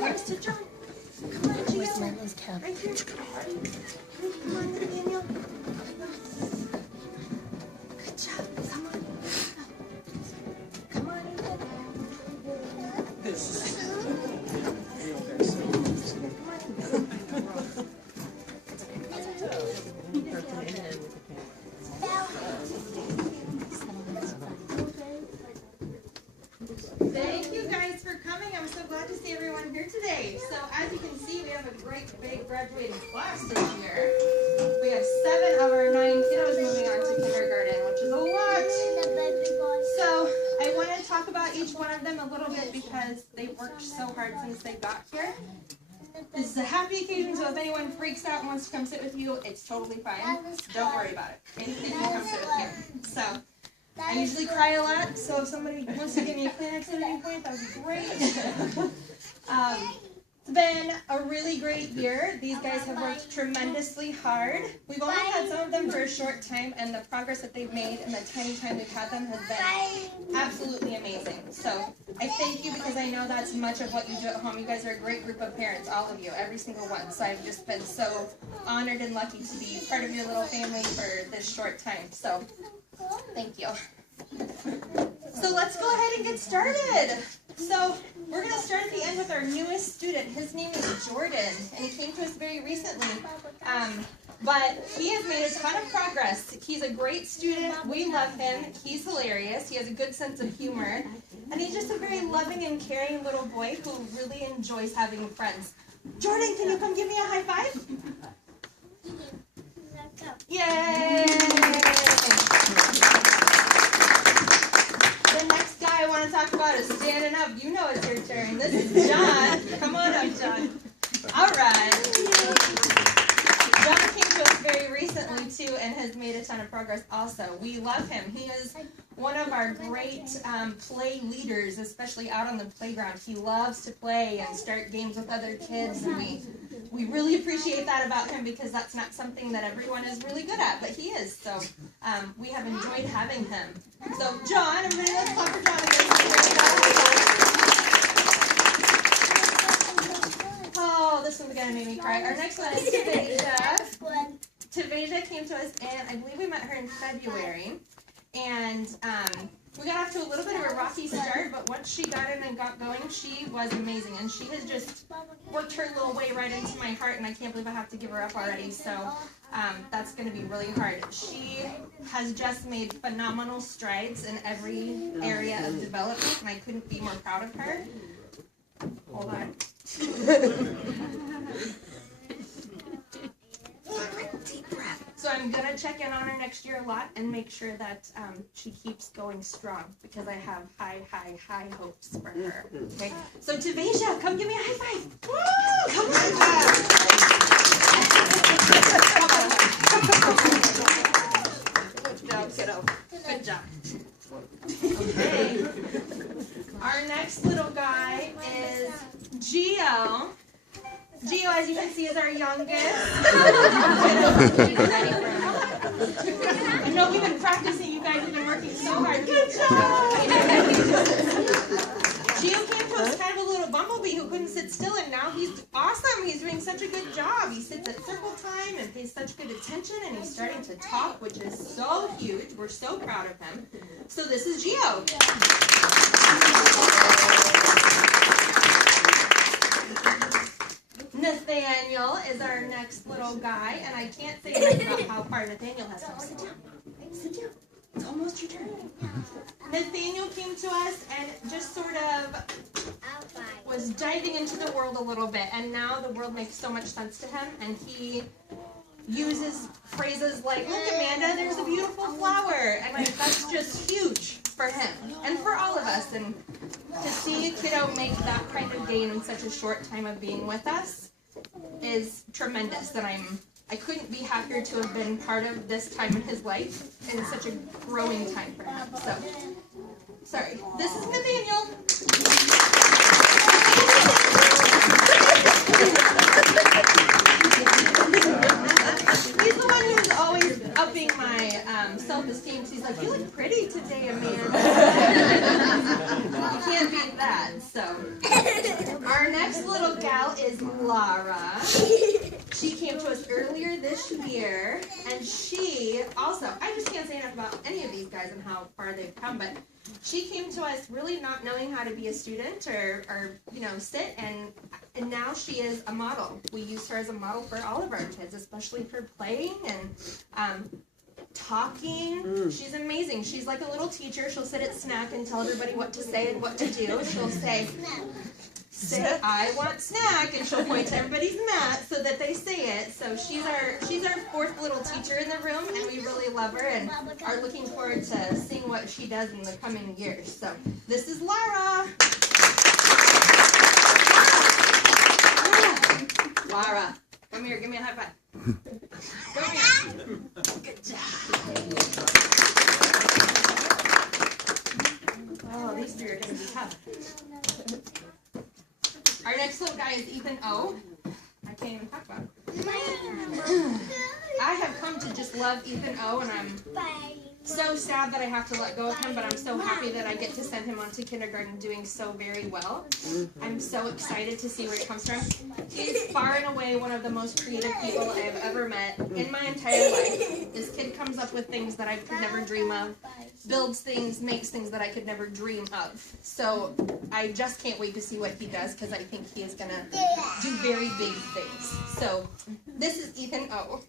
Next to John. Come on, Gio. Right here. Come on, Nathaniel. Good job. Come on. Come on, Ethan. Thank you guys for coming. I'm so glad to see everyone here today. So as you can see, we have a great big graduating class this year. We have 7 of our 9 kiddos moving on to kindergarten, which is a lot. So I want to talk about each one of them a little bit because they've worked so hard since they got here. This is a happy occasion, so if anyone freaks out and wants to come sit with you, it's totally fine. Don't worry about it. Anything can come sit with you. So I usually cry a lot, so if somebody wants to give me a Kleenex at any point, that would be great. It's been a really great year. These guys have worked tremendously hard. We've only had some of them for a short time, and the progress that they've made in the tiny time we've had them has been absolutely amazing. So I thank you because I know that's much of what you do at home. You guys are a great group of parents, all of you, every single one. So I've just been so honored and lucky to be part of your little family for this short time. So thank you. So let's go ahead and get started. So we're going to start at the end with our newest student. His name is Jordan, and he came to us very recently. But he has made a ton of progress. He's a great student. We love him. He's hilarious. He has a good sense of humor. And he's just a very loving and caring little boy who really enjoys having friends. Jordan, can you come give me a high five? Yay! The next guy I want to talk about is standing up. You know it's your turn. This is John. Come on up, John. All right. John came to us very recently, too, and has made a ton of progress also. We love him. He is one of our great play leaders, especially out on the playground. He loves to play and start games with other kids, and we really appreciate that about him because that's not something that everyone is really good at, but he is. So we have enjoyed having him. So John, everybody, let's clap for John again. Oh, this one's gonna make me cry. Our next one is Taveja. Taveja came to us, and I believe we met her in February. And we got off to a little bit of a rocky start, but once she got in and got going, she was amazing. And she has just worked her little way right into my heart, and I can't believe I have to give her up already. So that's going to be really hard. She has just made phenomenal strides in every area of development, and I couldn't be more proud of her. Hold on. Deep breath. So I'm going to check in on her next year a lot and make sure that she keeps going strong because I have high hopes for her. Okay? So Taveja, come give me a high five. Woo! Come on. Good job, kiddo. Good job. Okay. Our next little guy is Gio. Gio, as you can see, is our youngest. I know we've been practicing. You guys have been working so hard. Good job! Gio came to us kind of a little bumblebee who couldn't sit still, and now he's awesome. He's doing such a good job. He sits at circle time and pays such good attention, and he's starting to talk, which is so huge. We're so proud of him. So this is Gio. Nathaniel is our next little guy, and I can't say enough about how far Nathaniel has come. Sit down. Sit down. It's almost your turn. Nathaniel came to us and just sort of was diving into the world a little bit, and now the world makes so much sense to him, and he uses phrases like, "Look, Amanda, there's a beautiful flower," and that's just huge. for him and for all of us. And to see a kiddo make that kind of gain in such a short time of being with us is tremendous. And I couldn't be happier to have been part of this time in his life and such a growing time for him. So, sorry. This is Nathaniel. He's the one who's always upping my self-esteem. He's like, you look pretty today, Amanda. You can't beat that. So, our next little gal is Lara. She came to us earlier this year, and she also, I just can't say enough about any of these guys and how far they've come, but she came to us really not knowing how to be a student or sit, and now she is a model. We use her as a model for all of our kids, especially for playing and talking. She's amazing. She's like a little teacher. She'll sit at snack and tell everybody what to say and what to do. She'll say, I want snack, and she'll point to everybody's mat so that they say it. So she's our fourth little teacher in the room, and we really love her and are looking forward to seeing what she does in the coming years. So this is Lara. Lara, come here, give me a high five. Come here. Good job. Oh, these three are going to be tough. Our next little guy is Ethan O. I can't even talk about him. I have come to just love Ethan O, and I'm so sad that I have to let go of him, but I'm so happy that I get to send him on to kindergarten doing so very well. I'm so excited to see where he comes from. He's far and away one of the most creative people I have ever met in my entire life. This kid comes up with things that I could never dream of, builds things, makes things that I could never dream of. So I just can't wait to see what he does, because I think he is going to do very big things. So this is Ethan O.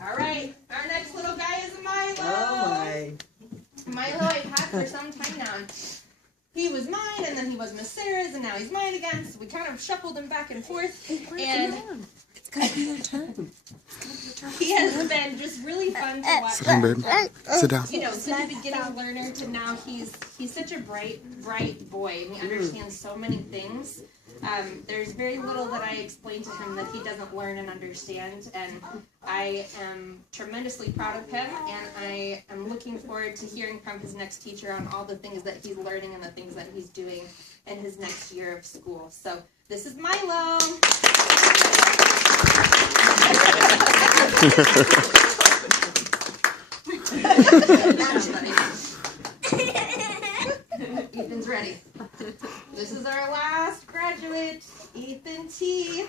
All right, our next little guy is Milo. Oh my. Milo I've had for some time now. He was mine, and then he was Miss Sarah's, and now he's mine again. So we kind of shuffled him back and forth. And it's gonna be your turn. He has been just really fun to watch. Sit down, babe. Sit down. You know, since a beginning learner to now, he's such a bright boy, and he understands so many things. There's very little that I explain to him that he doesn't learn and understand, and I am tremendously proud of him, and I am looking forward to hearing from his next teacher on all the things that he's learning and the things that he's doing in his next year of school. So this is Milo. Ethan's ready. This is our last graduate, Ethan T.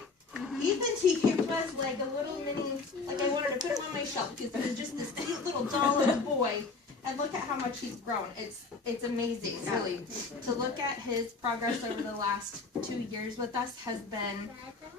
Ethan T came to us like a little mini, like I wanted to put him on my shelf because he was just this cute little doll of a boy. And look at how much he's grown. It's amazing, really. To look at his progress over the last 2 years with us has been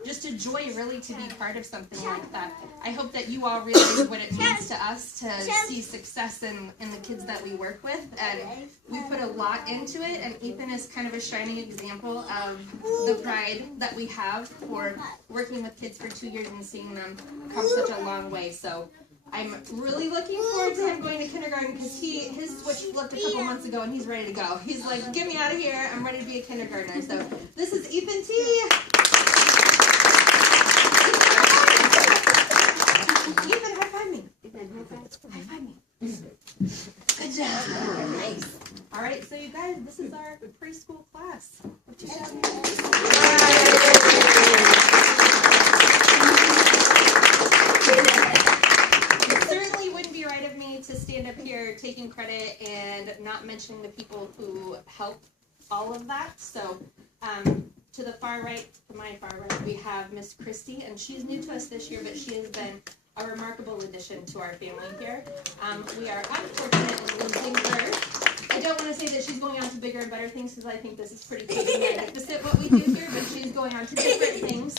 just a joy, really, to be part of something like that. I hope that you all realize what it means to us to see success in the kids that we work with. And we put a lot into it, and Ethan is kind of a shining example of the pride that we have for working with kids for 2 years and seeing them come such a long way. So I'm really looking forward to him going to kindergarten, because his switch flipped a couple months ago and he's ready to go. He's like, get me out of here, I'm ready to be a kindergartner. So this is Ethan T. Ethan, high five me. High five me. Good job. Nice. All right, so you guys, this is our preschool class of 2018. To stand up here taking credit and not mentioning the people who helped all of that. So to the far right, to my far right, we have Miss Christy, and she's new to us this year, but she has been a remarkable addition to our family here. We are unfortunate in losing her. I don't want to say that she's going on to bigger and better things, because I think this is pretty cool and magnificent what we do here, but she's going on to different things.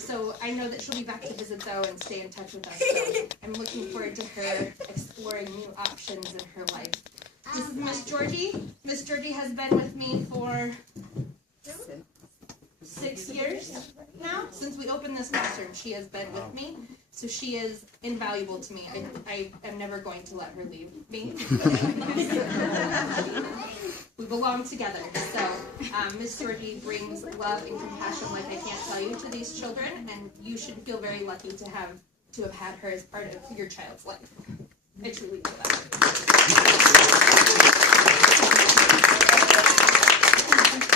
So I know that she'll be back to visit, though, and stay in touch with us. So I'm looking forward to her exploring new options in her life. This is Miss Georgie. Miss Georgie has been with me for 6 6 years now since we opened this classroom. She has been with me, so she is invaluable to me. I am never going to let her leave me. We belong together. So Miss Georgie brings love and compassion like I can't tell you to these children, and you should feel very lucky to have had her as part of your child's life. I truly feel that.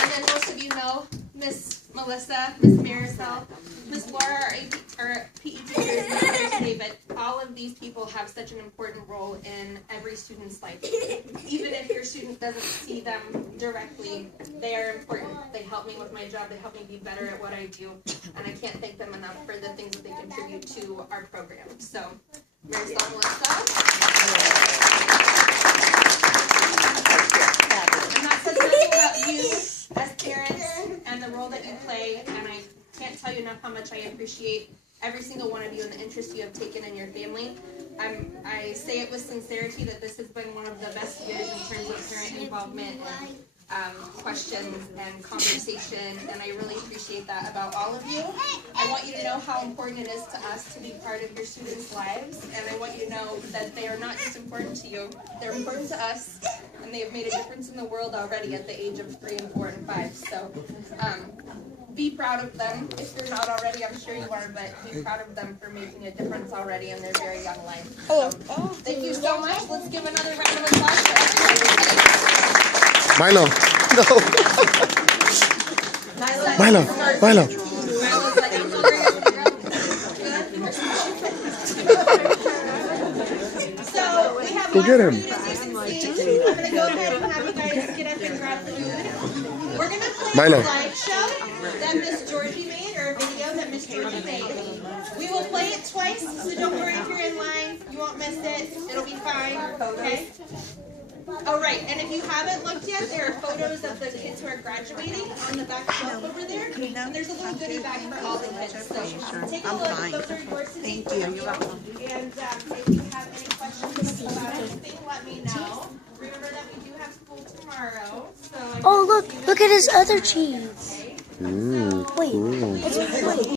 And then most of you know Miss Melissa, Miss Marisol, Miss Laura, our PE teachers, and others today, but all of these people have such an important role in every student's life. Even if your student doesn't see them directly, they are important. They help me with my job, they help me be better at what I do, and I can't thank them enough for the things that they contribute to our program. So, Marisol, Melissa. And that says nothing about you as parents and the role that you play, and I can't tell you enough how much I appreciate every single one of you and the interest you have taken in your family. I say it with sincerity that this has been one of the best years in terms of parent involvement and questions and conversation, and I really appreciate that about all of you. I want you to know how important it is to us to be part of your students' lives, and I want you to know that they are not just important to you, they're important to us, and they have made a difference in the world already at the age of 3 and 4 and 5. So be proud of them. If you're not already, I'm sure you are, but be proud of them for making a difference already in their very young life. So, thank you so much. Let's give another round of applause for everybody. Milo, no. Milo. Milo's like, I'm So, we have Go get him. food, as you can see. I'm going to go ahead and have you guys get up and grab food. We're going to play Milo. a slideshow that Miss Georgie made, or a video that Miss Georgie made. We will play it twice, so don't worry if you're in line. You won't miss it. It'll be fine, okay? All right, and if you haven't looked yet, there are photos of the kids who are graduating on the back shelf over there. And there's a little goodie bag for all the kids. So take a look. Those are yours to take. Thank you. You're welcome. And if you have any questions about anything, let me know. Remember that we do have school tomorrow. So Oh, look at his other cheese. okay. Wait, it's